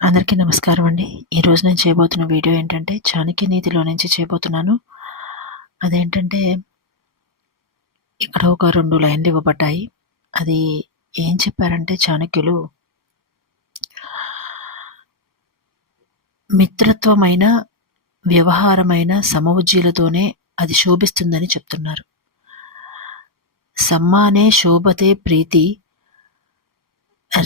అందరికీ నమస్కారం అండి. ఈరోజు నేను చేయబోతున్న వీడియో ఏంటంటే, చాణక్య నీతిలో నుంచి చేయబోతున్నాను. అదేంటంటే, ఇక్కడ ఒక 2 లైన్లు ఇవ్వబడ్డాయి. అది ఏం చెప్పారంటే చాణక్యులు, మిత్రత్వమైన, వ్యవహారమైన సమవుజ్జీలతోనే అది శోభిస్తుందని చెప్తున్నారు. సమ్మానే శోభతే ప్రీతి,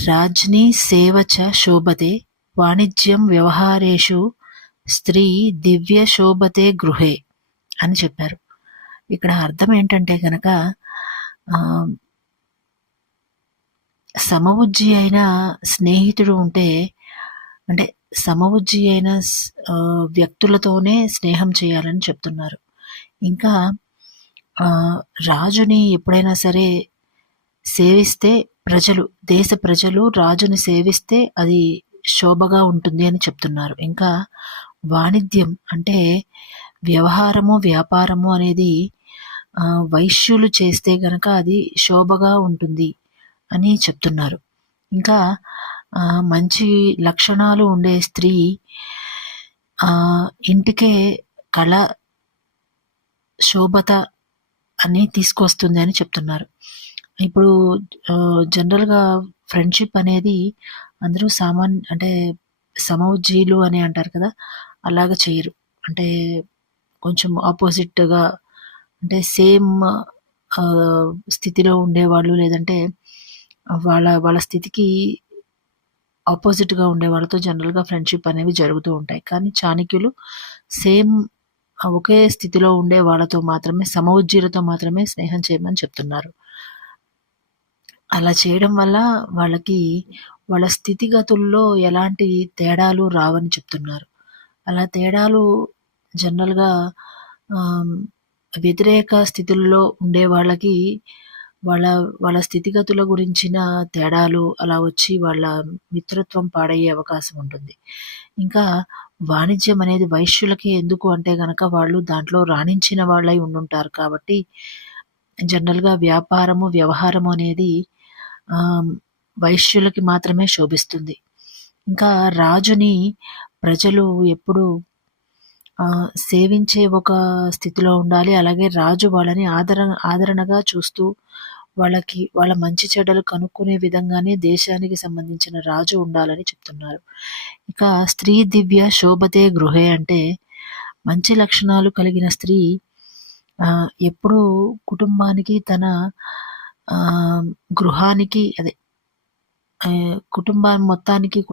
రాజ్ఞీ సేవ చ శోభతే, వాణిజ్యం వ్యవహారేషు స్త్రీ దివ్య శోభతే గృహే అని చెప్పారు. ఇక్కడ అర్థం ఏంటంటే గనక సమవుజ్జి అయిన స్నేహితుడు ఉంటే, అంటే సమవుజ్జి అయిన వ్యక్తులతోనే స్నేహం చేయాలని చెప్తున్నారు. ఇంకా రాజుని ఎప్పుడైనా సరే సేవిస్తే దేశ ప్రజలు రాజుని సేవిస్తే అది శోభగా ఉంటుంది అని చెప్తున్నారు. ఇంకా వాణిజ్యం అంటే వ్యవహారము, వ్యాపారము అనేది వైశ్యులు చేస్తే గనక అది శోభగా ఉంటుంది అని చెప్తున్నారు. ఇంకా మంచి లక్షణాలు ఉండే స్త్రీ ఇంటికే కళ, శోభత అని తీసుకొస్తుంది అని చెప్తున్నారు. ఇప్పుడు జనరల్గా ఫ్రెండ్షిప్ అనేది అందరూ అంటే సమవుజ్జీలు అని అంటారు కదా, అలాగ చేయరు. అంటే కొంచెం ఆపోజిట్గా, అంటే సేమ్ స్థితిలో ఉండేవాళ్ళు, లేదంటే వాళ్ళ స్థితికి ఆపోజిట్గా ఉండే వాళ్ళతో జనరల్గా ఫ్రెండ్షిప్ అనేవి జరుగుతూ ఉంటాయి. కానీ చాణక్యులు సేమ్ ఒకే స్థితిలో ఉండే వాళ్ళతో మాత్రమే, సమవుజ్జీలతో మాత్రమే స్నేహం చేయమని చెప్తున్నారు. అలా చేయడం వల్ల వాళ్ళ స్థితిగతుల్లో ఎలాంటి తేడాలు రావని చెప్తున్నారు. అలా తేడాలు జనరల్గా వ్యతిరేక స్థితుల్లో ఉండే వాళ్ళకి వాళ్ళ స్థితిగతుల గురించిన తేడాలు అలా వచ్చి వాళ్ళ మిత్రత్వం పాడయ్యే అవకాశం ఉంటుంది. ఇంకా వాణిజ్యం అనేది వైశ్యులకి ఎందుకు అంటే గనక, వాళ్ళు దాంట్లో రాణించిన వాళ్ళై ఉండుంటారు కాబట్టి జనరల్గా వ్యాపారము, వ్యవహారము అనేది వైశ్యులకి మాత్రమే శోభిస్తుంది. ఇంకా రాజుని ప్రజలు ఎప్పుడు సేవించే ఒక స్థితిలో ఉండాలి. అలాగే రాజు వాళ్ళని ఆదరణగా చూస్తూ వాళ్ళ మంచి చెడ్డలు కనుక్కునే విధంగానే దేశానికి సంబంధించిన రాజు ఉండాలని చెప్తున్నారు. ఇక స్త్రీ దివ్య శోభతే గృహే అంటే, మంచి లక్షణాలు కలిగిన స్త్రీ ఎప్పుడూ కుటుంబానికి, తన గృహానికి, కుటుంబం మొత్తానికి